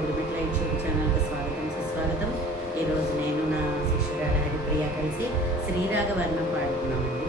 Gudimetla YouTube ఛానల్కి స్వాగతం సుస్వాగతం. ఈరోజు నేను నా శిష్యురాలు హరిప్రియ కలిసి శ్రీరాగవర్ణం పాడుకున్నామండి.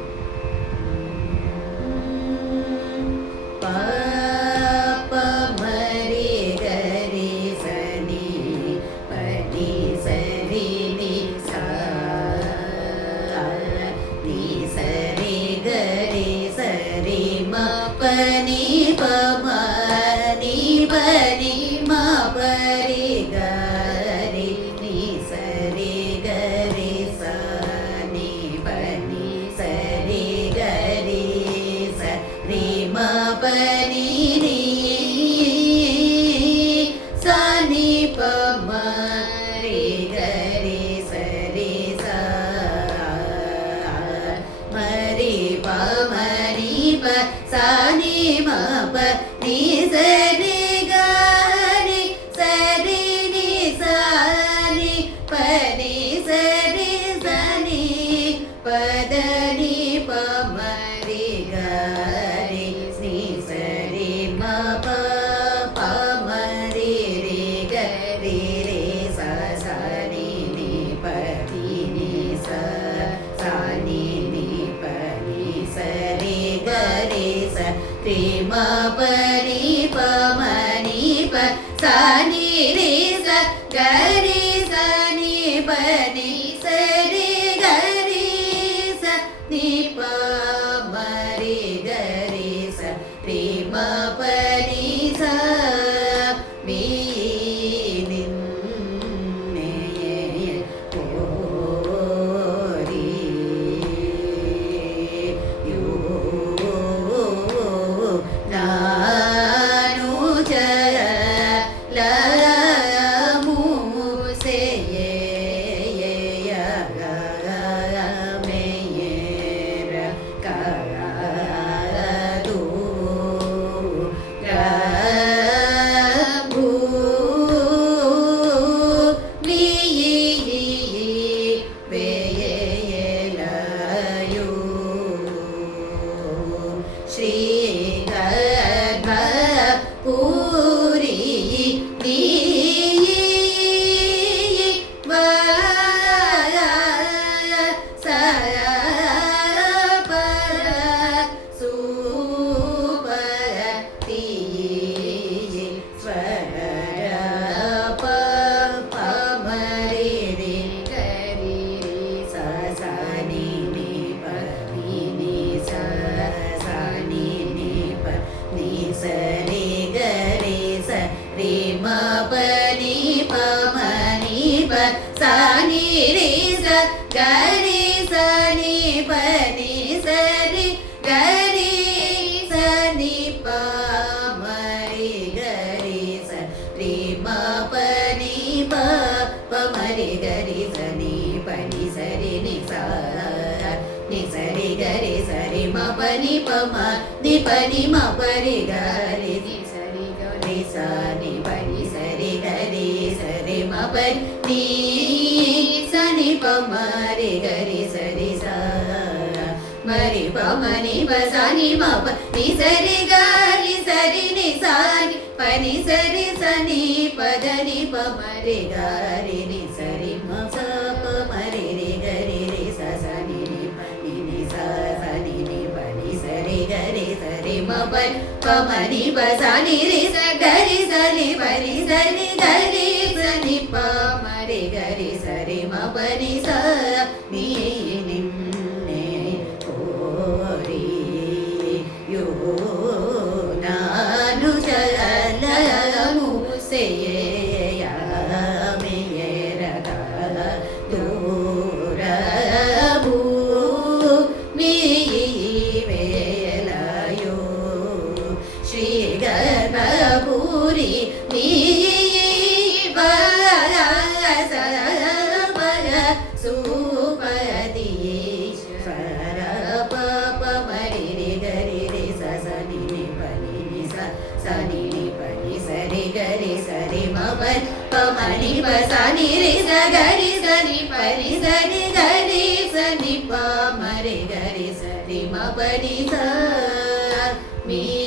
me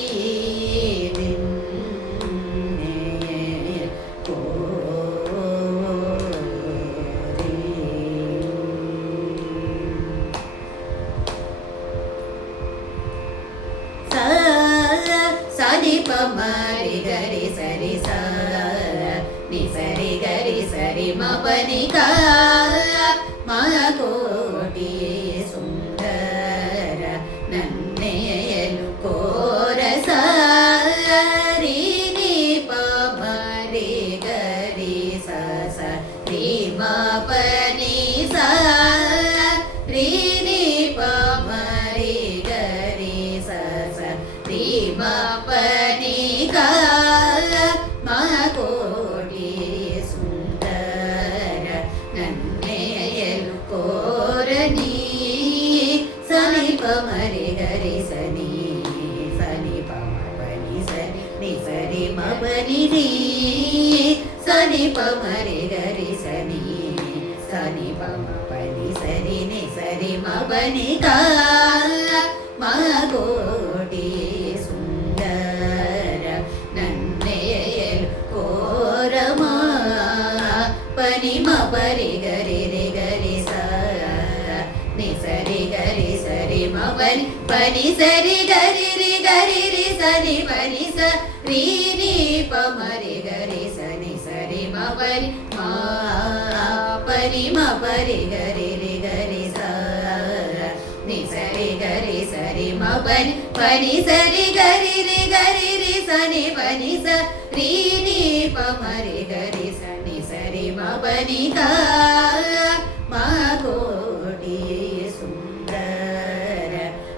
రి గరి సరి సా ని సరి గరి సరి మ పని కా మా కోటి సుందర నన్నేలు కోర సారి ని ప రి గరి స స రి మ పని సా రి ని ప రి గరి స స రి మ పని కా మా కోటి సుందర నన్నేలు కోరని సని ప మరి గరి సని సని ప పని సని ని సరి మ పని రి సని ప మరి గరి సని సని ప మ పని సరి ని సరి మ పని కా మా కోటి సుందర నన్నేలు కోరమా పని మ పరి గరి రి గరి సా ని సరి గరి సరి మ పని పని సరి గరి రి గరి రి సని పని స రి ని ప మరి గరి సని సరి మ పని మా పని మ పరి గరి రి గరి సా ని సరి గరి సరి మ పని పని సరి గరి రి గరి రి సని పని స రి ని ప మరి గరి సని సరి మ పని కా మా కోటి సుందర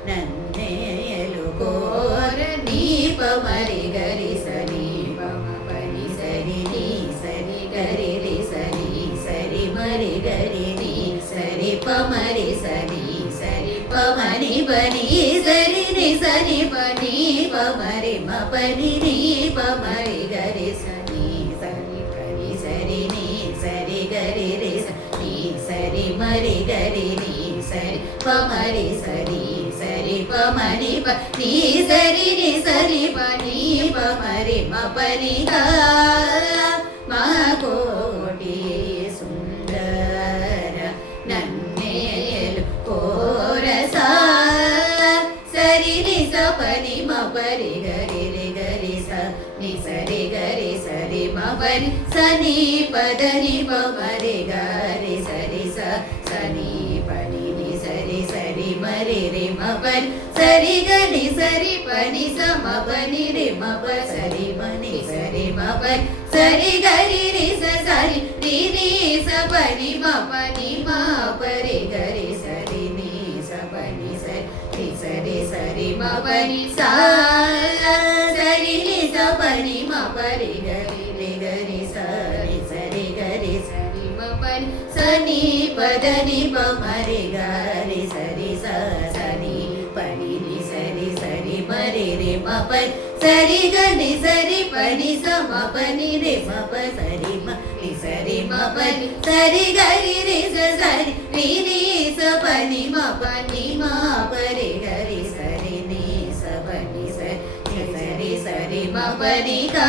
నన్నేలు కోర నీ ప మరి గరి సని ప మ పని సరి ని సరి గరి రి సరి సరి మరి గరి ని సరి ప మరి సని సరి ప మరి పని సరి ని సరి పని ప మరి మ పని ని ప మరి గరి సని సరి పని సరి ని సరి గరి రి సని సరి మరి గరి ని సరి ప మరి సరి సరి ప మరి ప ని సరి ని సరి పని ప మరి మ పని గా మా కోటి సుందర నన్నేలు కోర సా సరి ని స పని మ పరి గరి రి గరి స ని సరి గరి సరి మ పని సని పదని ప మరి గరి సరి స సని పని ని సరి సరి మరి రి మ పని సరి గని సరి పని స మ పని రి మ ప సరి మని సరి మ పని సరి గరి రి స సరి రి ని స పని మ పని మ పరి గరి సరి ని స పని సరి సరి సరి మ పని సా సరి ని స పని మ పరి గరి రి గరి సరి సరి గరి సరి మ పని సని పదని ప మరి గరి సరి స సని పని ని సరి సరి మరి రి మ పని సరి గని సరి పని స మ పని రి మ ప సరి మ ని సరి మ పని సరి గరి రి స సరి రి ని స పని మ పని మ పరి గరి సరి ని స పని సరి సరి సరి మ పని కా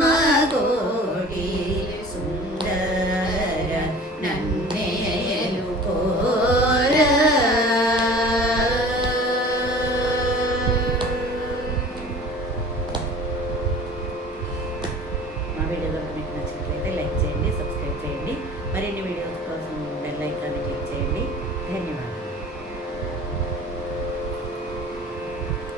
మా కోటి సుందర నన్నేలు కోర మా వీడియో మీకు నచ్చినట్లయితే లైక్ చేయండి.